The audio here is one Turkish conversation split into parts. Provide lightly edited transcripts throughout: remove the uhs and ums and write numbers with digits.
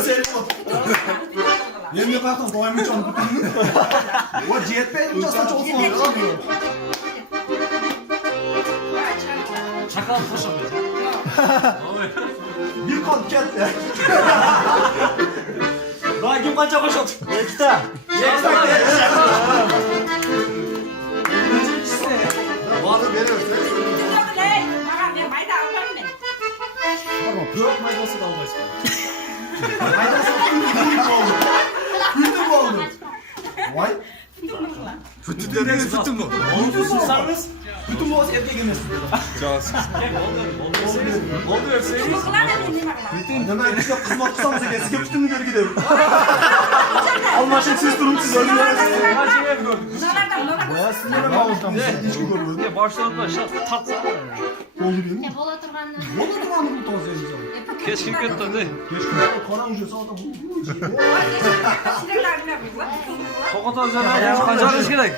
seni ol. Yemeye kalktım koymuş onu. O jetpack'in çasta çok oluyor. Çakal koşuyor. Bir kod ketler. Daha kim kaça koşuyor? Yekta. Yekta. Varı veriyorsun. Bırak maydası kalmaz. Bütün mu oldu? Vay. Fütün neresi fütün mü? Bütün mu sarınız? Bütün mu olsa erkek emez. Oldu öpseydik. Bütün. Hemen işte kızmak kısamıza gelsin. Hep bütün mü geri gidelim. Almaşın siz durun siz ölüyorsunuz. Her şeyi hep gördük. Ya siz ne bağlısınız? Hiç mi görmedin? Ne başladılar işte tatsa. Oldu değil mi? Bola turgandan. Oldu mu anı bu tozayınızı? Keşke kötü değil. Karan ucu sağda bu. Kokota üzerine kaçarız gerek.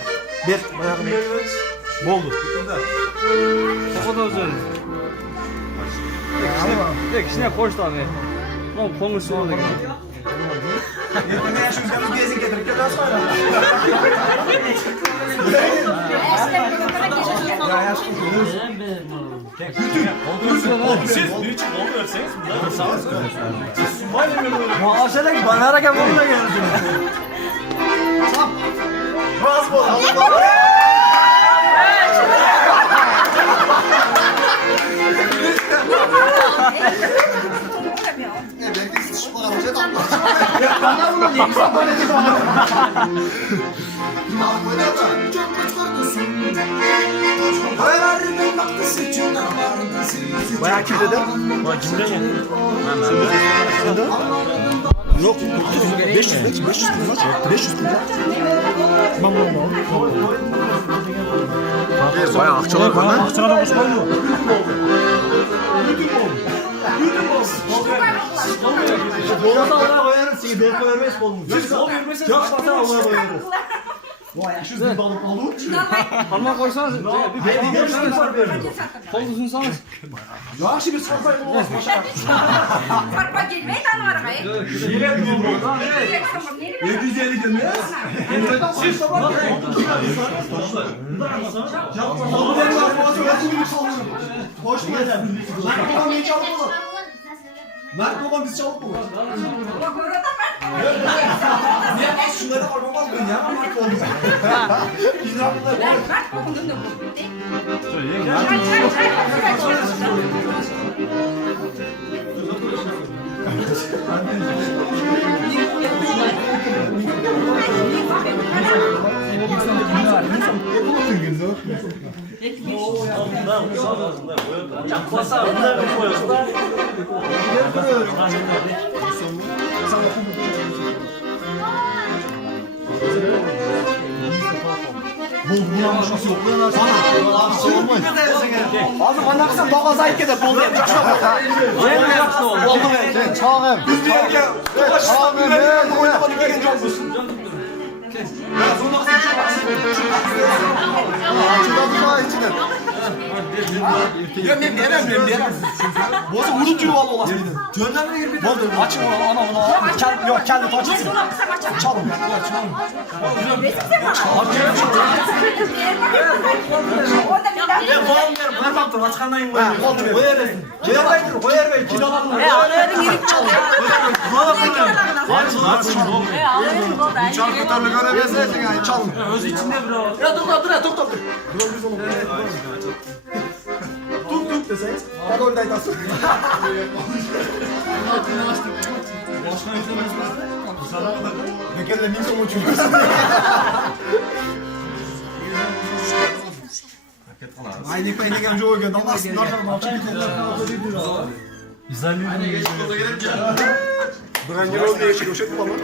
Bir, bayağını. Boldu. Kokota üzerine. Tek işine koş da ne? Lan konusu oldu. Ne yaşıyoruz? Gezin getirip de daha sonra. Ya yaşıyoruz. Siz niçin oldu öpseniz bunlar sağ olsun. Maaşadan bana hareket olmaya geldi. Bas bol. Ne belki sıçma kalacak ama. Ya bana bunu niye böyle zaman? Bayağı kim dedi? Kimden ya? Yok, 500 bin kaç? 500 bin. Bayağı akçalar var lan. Akçalara hoş koydu. Bolata almaya koyarız. Seni ben koyarız bolmuş. Bol vermezseniz Yok pata almaya koyarız. Vay 500 bin balık olur. Parmak koysanız. Bir 500 bin var böyle. Kol uzunsanız. Ya şimdi bir sıkıntı olmaz. Farkma gelmeyi tanı var kayı. 750 demez. Siz tamam. Onu benim aklıma söylesin gibi çalıyorum. Hoş mu eder? Mert babam hiç çalıp olur. Mert babam biz çalıp olur. Niye bak şunları almamaz mı ya? Mert oldu. İnanılmaz. Azı bana kısa doğal zayıf gider. Bol verin. Oldu verin. Çağım. Biz bir yerge. Çağım. Oynamanı verin çok musun? Ya sonra kısa bir şey baksın. Açıdan tuzağı içine. Ya ben verem. Bozu vurucu yuvalı olasın gidin. Göndermeye girip boldu. Açın ona ona. Yok kendi açın. Çalın. Bunlar baktım açıkandayım. Koyar verin. Koyar verin. Kiralarını. Çarpı tutarlı göre verirsin yani çalın. Öz içinde bro. Ya dur. Tut deseniz. Hadi oradaydı asıl. Bekirle min sonuç çünkü. Aynı kayına gelmiş o gün. Ama aslında Bırak yine o değişik o şey kullanma.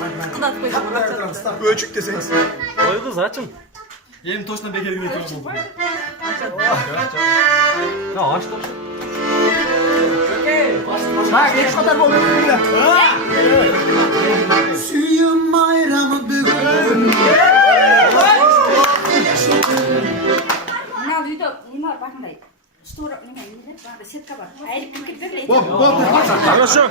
Ölçük deseniz. Koydu zaten. Yemin toşuna bekir gibi götürüyorum. Ya açtım. Ha geç kadar bol verin. Suyum bayramı bugün. Now you don't. You know bakın dayı. Store up ne var? Set kabar. Ayrı kırkıt bekleyin. Hop hop. Хорошо.